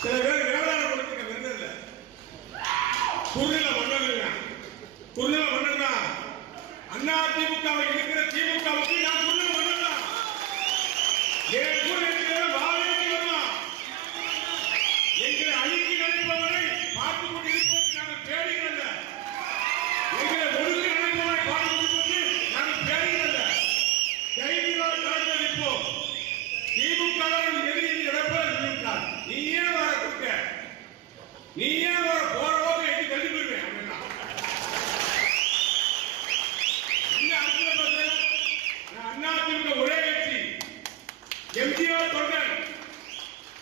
சில பேர் வேளாண் குலத்துக்கு குறுநில மன்னர்கள் குறுநில மன்னர் தான் அண்ணா திமுகவை இருக்கிற திமுகவுக்கு நான் குறுநில மன்னர் தான் என் கூட எங்களை அழிக்க நினைப்பவரை பார்த்து நாங்கள் எங்களை ஒழுங்கு பார்த்து கொண்டிருப்பதற்கு நாங்கள் பேடிகள் அல்ல கைதிகளால் கலந்து நிற்போம் திமுக எதிரில் நடப்பது திமுக நீ ஏன் வர குட்ட நீ ஏன் போற போது தள்ளி போயிருவேன் அப்படின்னா நான் அண்ணா திமுக ஒரே கட்சி. எம்ஜிஆர் தொண்டன்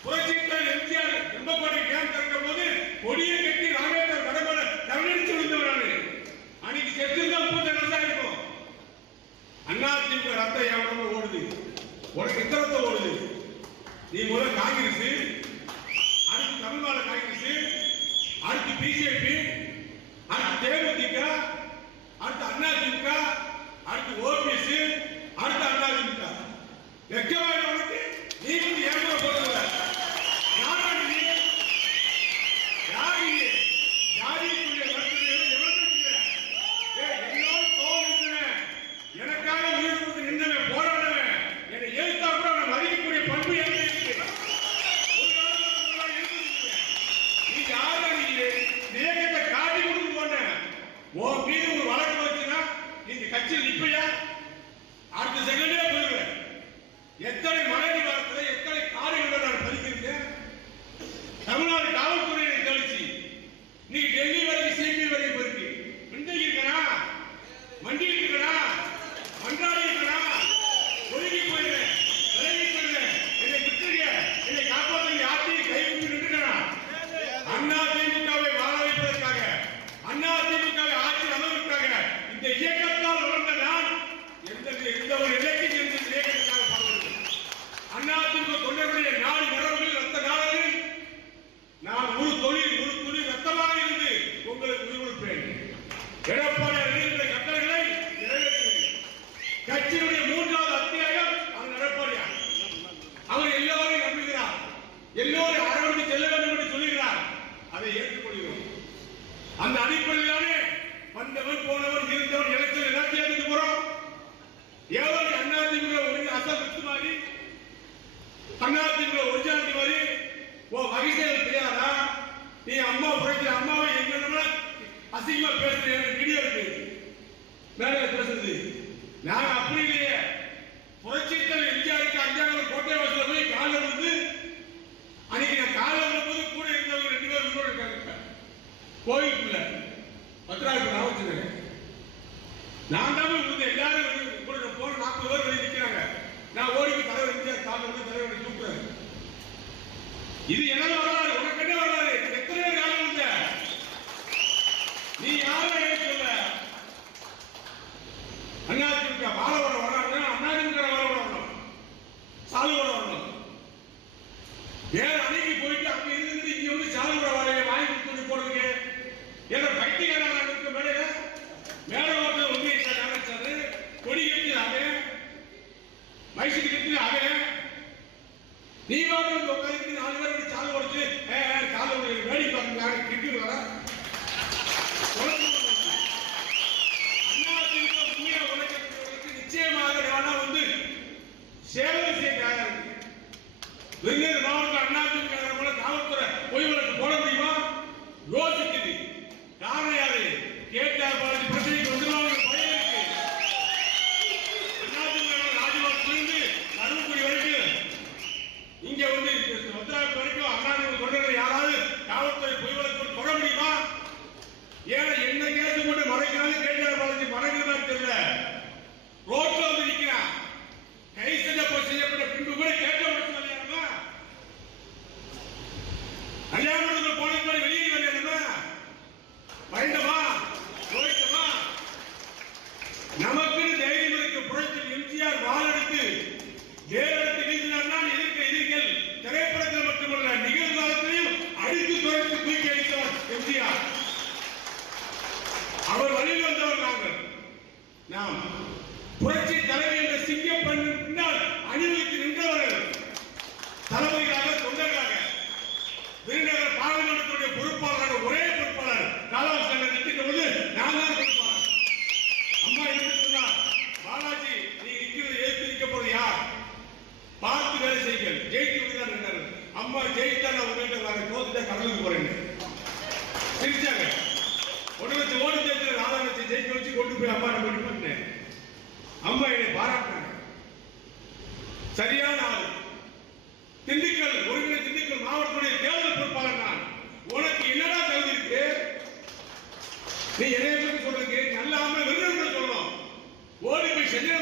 புரட்சித்தர் எம்ஜிஆர் எம்பக்கோட்டை கேம் திறக்கும் போது கொடியை கட்டி ராமேஸ்வரம் கடம்பல தமிழடிச்சு விழுந்தவரானு அன்னைக்கு செத்துருந்தா மூத்த நல்லா இருக்கும். அண்ணா திமுக ரத்தம் என் ஓடுது. உனக்கு எத்தனத்தை ஓடுது? நீ முதல்ல காங்கிரஸ். அடுத்து தமிழ்நாடு காங்கிரஸ். பிஜேபி வழக்கு வச்சுனா நீங்க கட்சியில் நிப்பையா? அடுத்த செகண்டே போயிருவேன் எத்தனை மழை நிவாரத்துல எத்தனை காரியங்களை நான் பதிக்கிறீங்க தமிழ்நாடு காவல்துறை எல்லோரும் அரவணைத்து செல்ல வேண்டும் என்று சொல்லுகிறார் அதை ஏற்றுக்கொள்கிறோம். அந்த அடிப்படையிலானே வந்தவர் போனவர் இருந்தவர் எலெக்ஷன் எல்லாத்தையும் எடுத்து போறோம். எவ்வளவு அண்ணாதிமுக ஒரு அசத்து மாதிரி அண்ணாதிமுக ஒரிஜினாலிட்டி மாதிரி ஓ வகைசேல் தெரியாதா நீ அம்மா உழைக்கிற அம்மாவை எங்க அசிங்கமா பேசுறேன் வீடியோ இருக்கு மேலே பேசுறது. நான் அப்படி இல்லையே. கோயிலுக்குள்ள. பத்திராவுக்கு நான் வச்சிருக்கேன். நான் தான் வந்து எல்லாரும் வந்து கூட போன நாற்பது பேர் வெளியே நிற்கிறாங்க நான் ஓடிக்கு தலைவர் இந்தியா காலில் தலைவர் தூக்குறேன். இது என்ன விருதுநகர் மாவட்ட அதிமுக எம்ஜிஆர் வாழடித்து ஏறெடுத்து நீந்தினார் இருக்க இருங்கள் திரைப்படத்தில் மட்டுமல்ல நிகழ்காலத்திலையும் அடித்து துறைத்து தூக்கி அடித்தார் எம்ஜிஆர். அவர் வழியில் வந்தவர் நாங்கள். நாம் புரட்சி தலைவர் என்ற சிங்கம் பின்னால் அம்மா ஜெயித்தா நான் உங்ககிட்ட வரேன் தோத்துட்டா கடலுக்கு போறேன் சிரிச்சாங்க. ஒன்று வச்சு ஓடி சேர்த்து ராதா வச்சு ஜெயிக்க வச்சு கொண்டு போய் அம்மா நம்ம பண்ணேன் அம்மா என்னை பாராட்டினாங்க. சரியான ஆள். திண்டுக்கல் ஒருங்கிணை திண்டுக்கல் மாவட்டத்துடைய தேர்தல் பொறுப்பாளர் நான். உனக்கு என்னடா தகுதி இருக்கு? நீ என்ன சொல்லி சொல்றதுக்கு? நல்ல ஆம்பளை விருதுகள் சொல்லணும். ஓடி போய் சென்னை